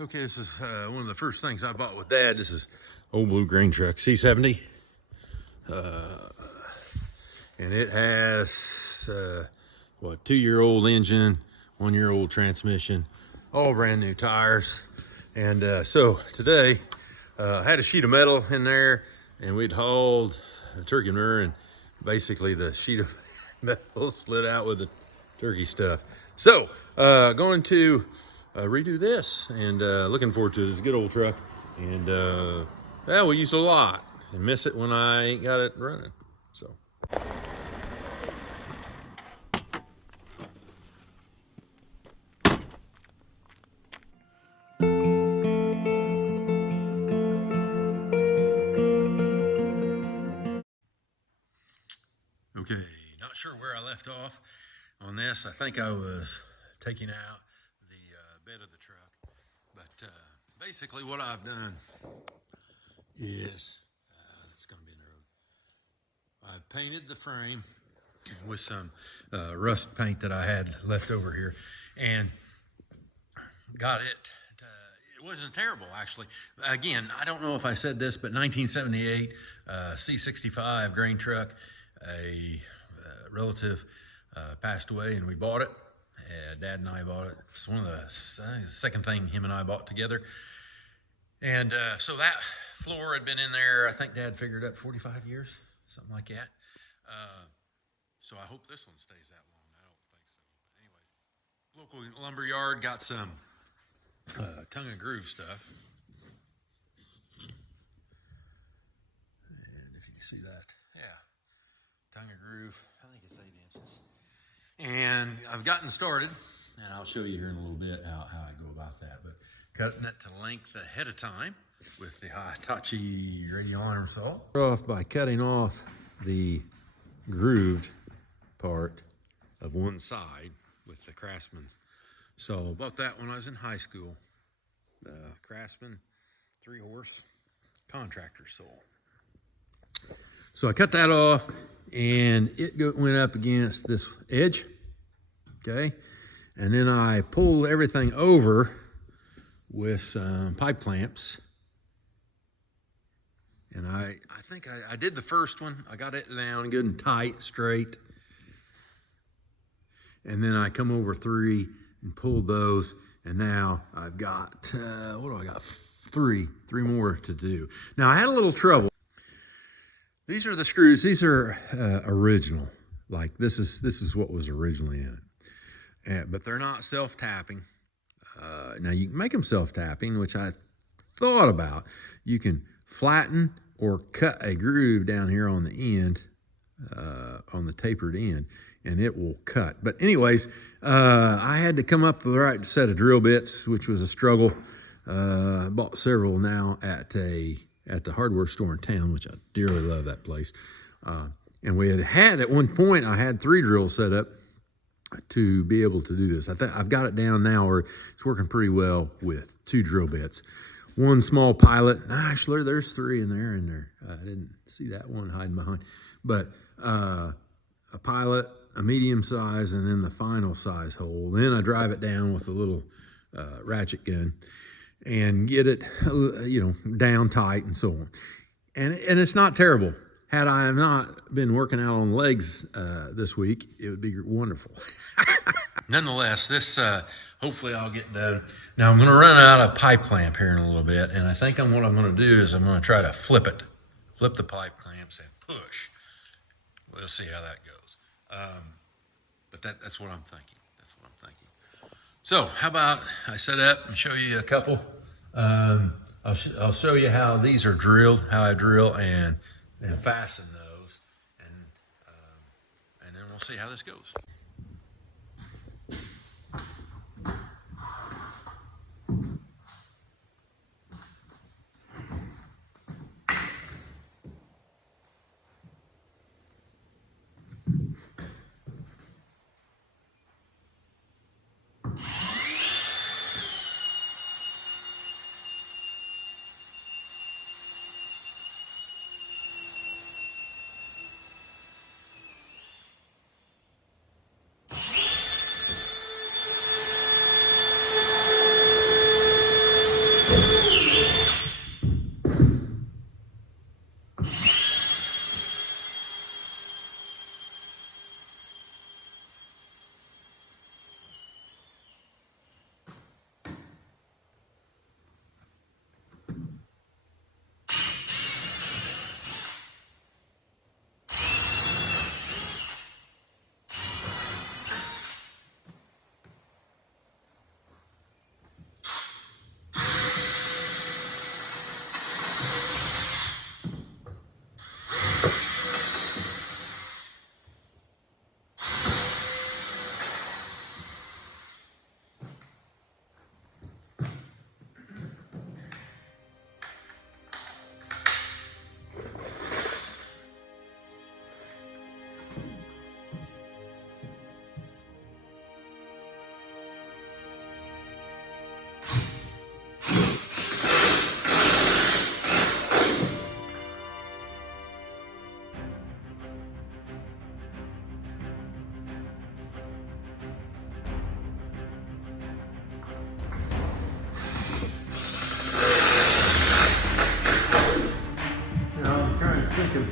Okay, this is one of the first things I bought with Dad. This is Ole Blue grain truck, C60. And it has, 2-year-old engine, 1-year-old transmission, all brand new tires. And so today, I had a sheet of metal in there, and we'd hauled a turkey manure, and basically the sheet of metal slid out with the turkey stuff. So, going to redo this, and looking forward to it. It's a good old truck, and yeah, we use it a lot and miss it when I ain't got it running. So. Okay, not sure where I left off on this. I think I was taking out the bed of the truck, but basically what I've done is, it's going to be in the road. I painted the frame with some rust paint that I had left over here, and got it. It wasn't terrible, actually. Again, I don't know if I said this, but 1978 C65 grain truck. A relative passed away, and we bought it. Dad and I bought it. It's one of the second thing him and I bought together. And so that floor had been in there, I think Dad figured up 45 years, something like that. So I hope this one stays that long. I don't think so. But anyways, local lumber yard got some tongue and groove stuff. And if you can see that, yeah. Tongue and groove, I think it's 8 inches. And I've gotten started, and I'll show you here in a little bit how I go about that. But cutting it to length ahead of time with the Hitachi radial arm saw. Start off by cutting off the grooved part of one side with the Craftsman. So bought that when I was in high school. Craftsman 3-horse contractor saw. So I cut that off, and it went up against this edge, okay? And then I pulled everything over with some pipe clamps. And I think I did the first one. I got it down good and tight, straight. And then I come over 3 and pulled those. And now I've got, what do I got? 3 more to do. Now I had a little trouble. These are the screws. These are original. Like this is what was originally in it. But they're not self-tapping. Now you can make them self-tapping, which I thought about. You can flatten or cut a groove down here on the end, on the tapered end, and it will cut. But anyways, I had to come up with the right set of drill bits, which was a struggle. I bought several now at the hardware store in town, which I dearly love that place. And we had at one point, I had 3 drills set up to be able to do this. I've got it down now, or it's working pretty well with 2 drill bits. 1 small pilot. Actually, there's 3 in there. I didn't see that one hiding behind. But a pilot, a medium size, and then the final size hole. Then I drive it down with a little ratchet gun and get it, down tight and so on. And it's not terrible. Had I not been working out on legs this week, it would be wonderful. Nonetheless, this hopefully I'll get done. Now I'm going to run out of pipe clamp here in a little bit, and I think what I'm going to do is I'm going to try to flip the pipe clamps and push. We'll see how that goes. But that's what I'm thinking. So how about I set up and show you a couple. I'll show you how these are drilled, how I drill and fasten those, and then we'll see how this goes. Thinking,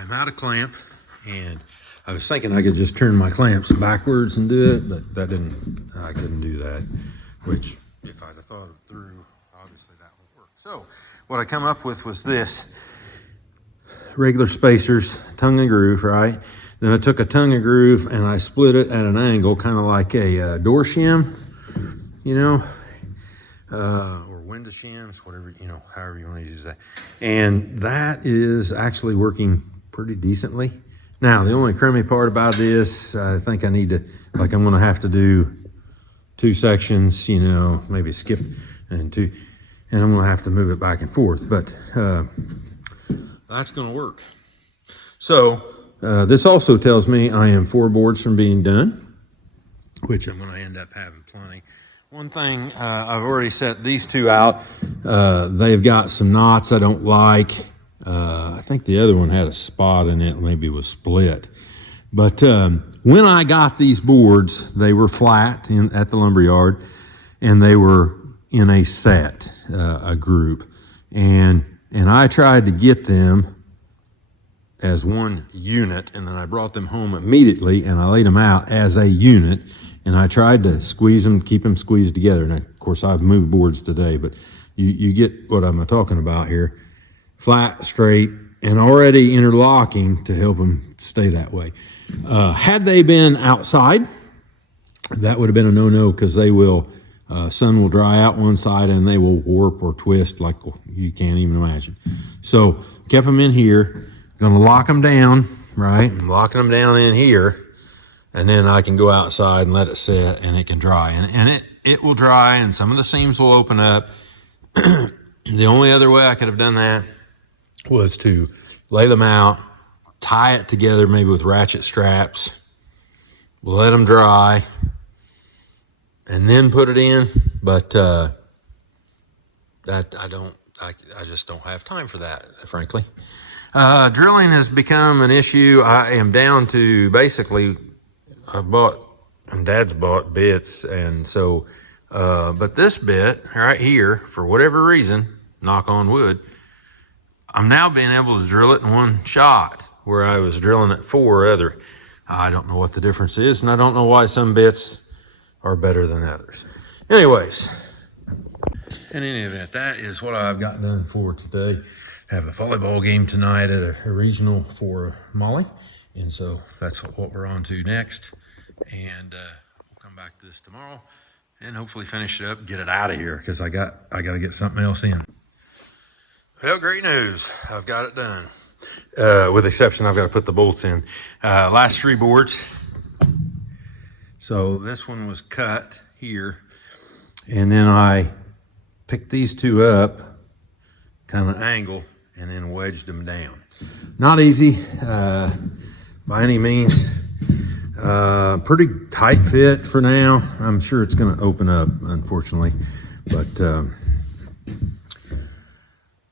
I'm out of clamp, and I was thinking I could just turn my clamps backwards and do it, but I couldn't do that, which if I'd have thought it through, obviously that would work. So what I come up with was this, regular spacers, tongue and groove, right? Then I took a tongue and groove and I split it at an angle, kind of like a door shim, you know, or window shims, whatever, you know, however you want to use that. And that is actually working pretty decently. Now, the only crummy part about this, I think I need to, like, I'm gonna have to do 2 sections, you know, maybe skip and I'm gonna have to move it back and forth, but that's gonna work. So this also tells me I am 4 boards from being done, which I'm gonna end up having plenty. One thing, I've already set these 2 out. They've got some knots I don't like. I think the other one had a spot in it, maybe it was split. But when I got these boards, they were flat at the lumberyard, and they were in a set, a group. And I tried to get them as one unit, and then I brought them home immediately, and I laid them out as a unit, and I tried to squeeze them, keep them squeezed together. And of course, I've moved boards today, but you get what I'm talking about here. Flat, straight, and already interlocking to help them stay that way. Had they been outside, that would have been a no-no, because they will, sun will dry out one side and they will warp or twist like you can't even imagine. So kept them in here, gonna lock them down, right? I'm locking them down in here, and then I can go outside and let it sit and it can dry. And it will dry, and some of the seams will open up. The only other way I could have done that was to lay them out, tie it together maybe with ratchet straps, let them dry, and then put it in. But that I just don't have time for that, frankly. Drilling has become an issue. I am down to basically, Dad's bought bits, and so, but this bit right here, for whatever reason, knock on wood, I'm now being able to drill it in one shot, where I was drilling it 4 other. I don't know what the difference is, and I don't know why some bits are better than others. Anyways, in any event, that is what I've got done for today. Have a volleyball game tonight at a regional for Molly, and so that's what we're on to next. And we'll come back to this tomorrow and hopefully finish it up, get it out of here, because I got to get something else in. Well, great news. I've got it done. with the exception I've got to put the bolts in. Last 3 boards. So this one was cut here, and then I picked these 2 up, kind of angle, and then wedged them down. Not easy by any means. Pretty tight fit for now. I'm sure it's going to open up, unfortunately, but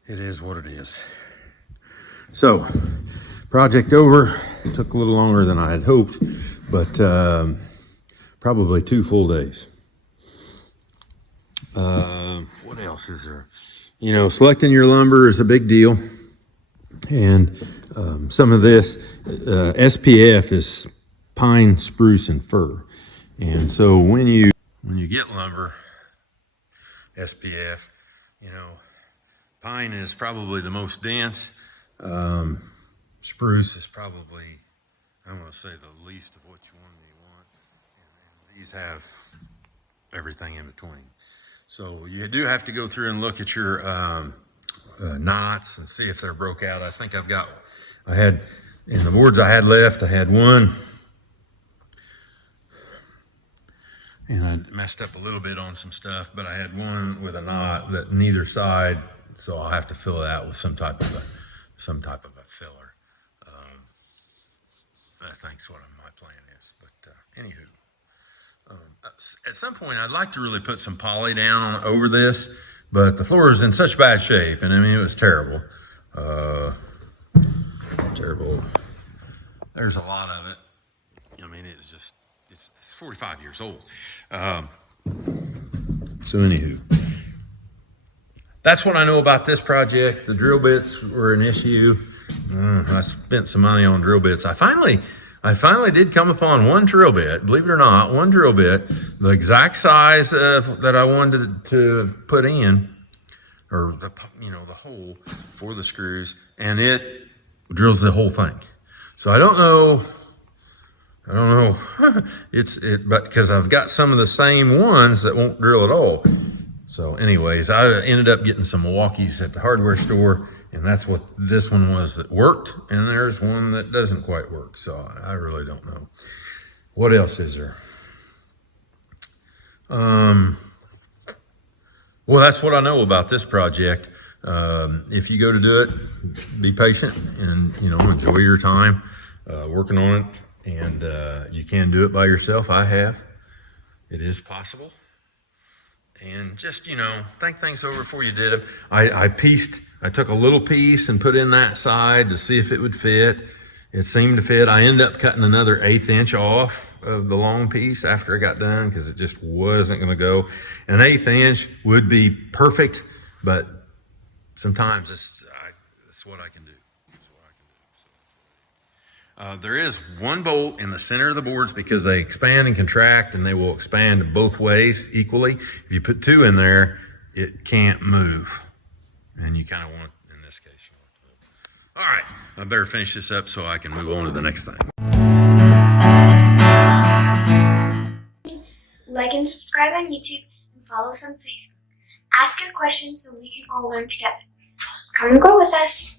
it is what it is. So, project over. It took a little longer than I had hoped, but probably 2 full days. What else is there? You know, selecting your lumber is a big deal, and some of this SPF is pine, spruce, and fir. And so when you get lumber, SPF, you know, pine is probably the most dense. Spruce is probably, I'm going to say, the least of which one you want. And these have everything in between. So you do have to go through and look at your knots and see if they're broke out. I think I had, in the boards I had left, I had one. And I messed up a little bit on some stuff, but I had one with a knot that neither side, so I'll have to fill it out with some type of a filler. I think's what my plan is. But anywho, at some point I'd like to really put some poly down over this, but the floor is in such bad shape, and I mean it was terrible. Terrible. There's a lot of it. I mean it was just. It's 45 years old. So anywho, that's what I know about this project. The drill bits were an issue. I spent some money on drill bits. I finally did come upon one drill bit, believe it or not, one drill bit, the exact size that I wanted to put in, or the hole for the screws, and it drills the whole thing. So I don't know. But because I've got some of the same ones that won't drill at all. So anyways, I ended up getting some Milwaukee's at the hardware store, and that's what this one was that worked, and there's one that doesn't quite work. So I really don't know. What else is there? Well, that's what I know about this project. If you go to do it, be patient and, enjoy your time working on it. And you can do it by yourself. I have. It is possible. And just, think things over before you did them. I took a little piece and put in that side to see if it would fit. It seemed to fit. I ended up cutting another 1/8 inch off of the long piece after I got done because it just wasn't going to go. An 1/8 inch would be perfect, but sometimes it's what I can do. There is one bolt in the center of the boards because they expand and contract, and they will expand both ways equally. If you put 2 in there, it can't move. And you kind of want, in this case, you want to move. All right, I better finish this up so I can move on to the next thing. Like and subscribe on YouTube and follow us on Facebook. Ask your questions so we can all learn together. Come and grow with us.